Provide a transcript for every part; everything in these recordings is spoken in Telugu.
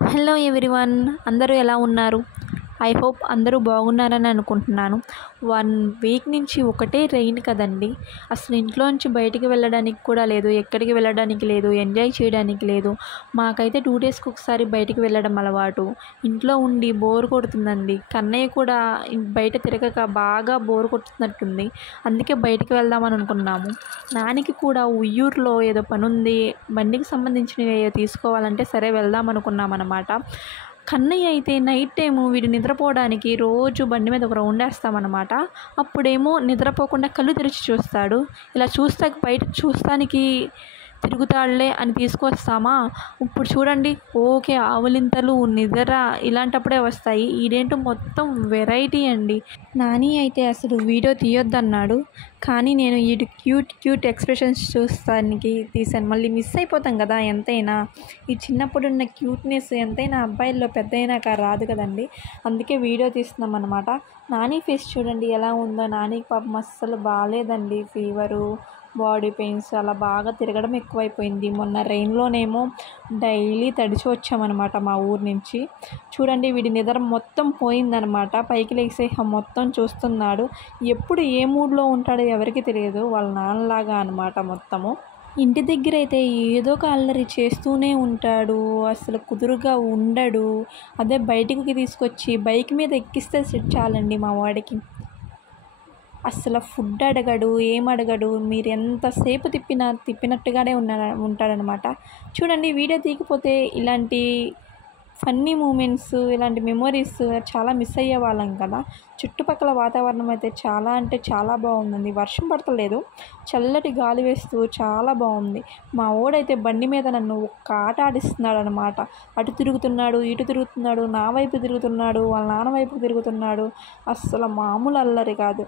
హలో ఎవ్రీవన్, అందరూ ఎలా ఉన్నారు? ఐ హోప్ అందరూ బాగున్నారని అనుకుంటున్నాను. 1 వీక్ నుంచి ఒకటే రెయిన్ కదండి. అసలు ఇంట్లో నుంచి బయటికి వెళ్ళడానికి కూడా లేదు, ఎక్కడికి వెళ్ళడానికి లేదు, ఎంజాయ్ చేయడానికి లేదు. మాకైతే 2 డేస్కి ఒకసారి బయటికి వెళ్ళడం అలవాటు. ఇంట్లో ఉండి బోర్ కొడుతుందండి. కన్నయ్య కూడా బయట తిరగక బాగా బోర్ కొడుతున్నట్టుంది. అందుకే బయటికి వెళ్దామని అనుకున్నాము. నానికి కూడా ఉయ్యూరులో ఏదో పనుంది, బండికి సంబంధించినవి ఏదో తీసుకోవాలంటే సరే వెళ్దాం అనుకున్నాం అన్నమాట. కన్నయ్య అయితే నైట్ టైము వీడు నిద్రపోవడానికి రోజు బండి మీద ఒక రౌండ్ వేస్తామన్నమాట. అప్పుడేమో నిద్రపోకుండా కళ్ళు తెరిచి చూస్తాడు. ఇలా బయట చూస్తానికి తిరుగుతాడులే అని తీసుకొస్తామా, ఇప్పుడు చూడండి ఓకే ఆవులింతలు నిద్ర ఇలాంటప్పుడే వస్తాయి. ఇదేంటో మొత్తం వెరైటీ అండి. నాని అయితే అసలు వీడియో తీయొద్దన్నాడు, కానీ నేను ఈ క్యూట్ ఎక్స్ప్రెషన్స్ చూస్తానికి తీసాను. మళ్ళీ మిస్ అయిపోతాం కదా ఎంతైనా. ఈ చిన్నప్పుడున్న క్యూట్నెస్ ఎంతైనా అబ్బాయిల్లో పెద్ద అయినాక రాదు కదండి. అందుకే వీడియో తీస్తున్నాం అన్నమాట. నాని ఫేస్ చూడండి ఎలా ఉందో. నానికి పాపం అస్సలు బాగాలేదండి. ఫీవరు, బాడీ పెయిన్స్, అలా బాగా తిరగడం ఎక్కువైపోయింది. మొన్న రెయిన్లోనేమో డైలీ తడిచి వచ్చామన్నమాట మా ఊరు నుంచి. చూడండి వీడి నిద్ర మొత్తం పోయిందనమాట. పైకి లేసే మొత్తం చూస్తున్నాడు. ఎప్పుడు ఏ మూడ్లో ఉంటాడో ఎవరికి తెలియదు. వాళ్ళ నాన్నలాగా అనమాట మొత్తము. ఇంటి దగ్గర అయితే ఏదో ఒక అల్లరి చేస్తూనే ఉంటాడు, అసలు కుదురుగా ఉండడు. అదే బయటికి తీసుకొచ్చి బైక్ మీద ఎక్కిస్తే చాలండి మా వాడికి. అసలు ఫుడ్ అడగడు, ఏం అడగడు. మీరు ఎంతసేపు తిప్పినట్టుగానే ఉంటాడనమాట. చూడండి వీడియో తీయకపోతే ఇలాంటి ఫన్నీ మూమెంట్స్, ఇలాంటి మెమొరీస్ చాలా మిస్ అయ్యే వాళ్ళం కదా. చుట్టుపక్కల వాతావరణం అయితే చాలా అంటే చాలా బాగుందండి. వర్షం పడతలేదు, చల్లటి గాలి వేస్తూ చాలా బాగుంది. మా ఓడైతే బండి మీద నన్ను ఒక్క ఆట ఆడిస్తున్నాడు అనమాట. అటు తిరుగుతున్నాడు, ఇటు తిరుగుతున్నాడు, నా వైపు తిరుగుతున్నాడు, వాళ్ళ నాన్న వైపు తిరుగుతున్నాడు. అస్సలు మామూలు అల్లరి కాదు.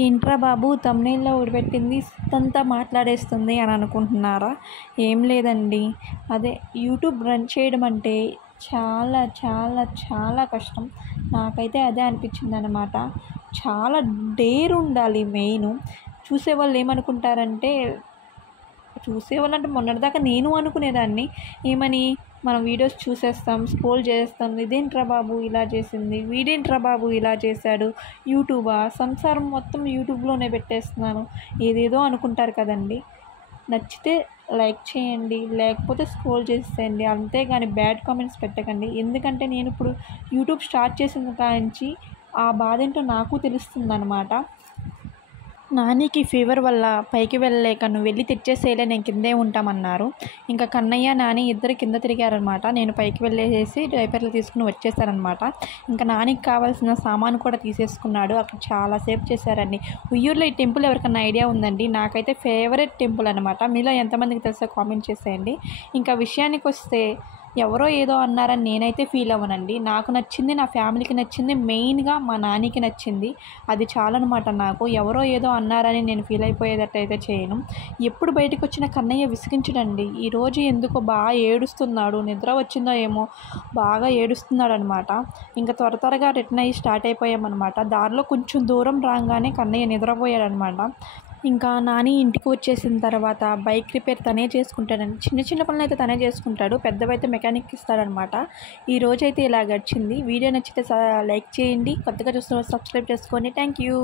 ఏంట్రా బాబు తమ్నైల్లో పెట్టింది అంతా మాట్లాడేస్తుంది అని అనుకుంటున్నారా? ఏం లేదండి, అదే యూట్యూబ్ రన్ చేయడం అంటే చాలా చాలా చాలా కష్టం. నాకైతే అదే అనిపించింది అనమాట. చాలా డేర్ ఉండాలి మెయిన్. చూసేవాళ్ళు ఏమనుకుంటారంటే, మొన్నటిదాకా నేను అనుకునేదాన్ని ఏమని, మనం వీడియోస్ చూసేస్తాం, స్క్రోల్ చేస్తాం, ఇదేంట్రా బాబు ఇలా చేసింది, వీడేంట్రా బాబు ఇలా చేశాడు, యూట్యూబా, సంసారం మొత్తం యూట్యూబ్లోనే పెట్టేస్తున్నాను, ఏదేదో అనుకుంటారు కదండి. నచ్చితే లైక్ చేయండి, లేకపోతే స్క్రోల్ చేసేయండి, అంతేగాని బ్యాడ్ కామెంట్స్ పెట్టకండి. ఎందుకంటే నేను ఇప్పుడు యూట్యూబ్ స్టార్ట్ చేసిన కాంచి ఆ బాధ ఏంటో నాకు తెలుస్తుంది అనమాట. నానికి ఫీవర్ వల్ల పైకి వెళ్ళలేక నువ్వు వెళ్ళి తెచ్చేసేయలే, నేను కిందే ఉంటామన్నారు. ఇంకా కన్నయ్య నాని ఇద్దరు కింద తిరిగారనమాట. నేను పైకి వెళ్ళేసి డైపర్లు తీసుకుని వచ్చేసారనమాట. ఇంకా నానికి కావాల్సిన సామాను కూడా తీసేసుకున్నాడు. అక్కడ చాలాసేపు చేశారండి. ఉయ్యూరులో ఈ టెంపుల్ ఎవరికన్నా ఐడియా ఉందండి? నాకైతే ఫేవరెట్ టెంపుల్ అనమాట. మీలో ఎంతమందికి తెలుసో కామెంట్ చేసేయండి. ఇంకా విషయానికి వస్తే ఎవరో ఏదో అన్నారని నేనైతే ఫీల్ అవ్వనండి. నాకు నచ్చింది, నా ఫ్యామిలీకి నచ్చింది, మెయిన్గా మా నానికి నచ్చింది. అది చాలన్నమాట నాకు. ఎవరో ఏదో అన్నారని నేను ఫీల్ అయిపోయేటట్టయితే చేయను. ఎప్పుడు బయటకు వచ్చిన కన్నయ్య విసిగించడండి. ఈరోజు ఎందుకో బాగా ఏడుస్తున్నాడు. నిద్ర వచ్చిందో ఏమో బాగా ఏడుస్తున్నాడు అనమాట. ఇంకా త్వరగా రిటర్న్ అయ్యి స్టార్ట్ అయిపోయామన్నమాట. దారిలో కొంచెం దూరం రాగానే కన్నయ్య నిద్రపోయాడనమాట. ఇంకా నాని ఇంటికి వచ్చేసిన తర్వాత బైక్ రిపేర్ తనే చేసుకుంటాడండి. చిన్న పనులు అయితే తనే చేసుకుంటాడు, పెద్దవైతే మెకానిక్ ఇస్తాడనమాట. ఈ రోజైతే ఇలా గడిచింది. వీడియో నచ్చితే లైక్ చేయండి, కొత్తగా చూస్తున్న సబ్స్క్రైబ్ చేసుకోండి. Thank you.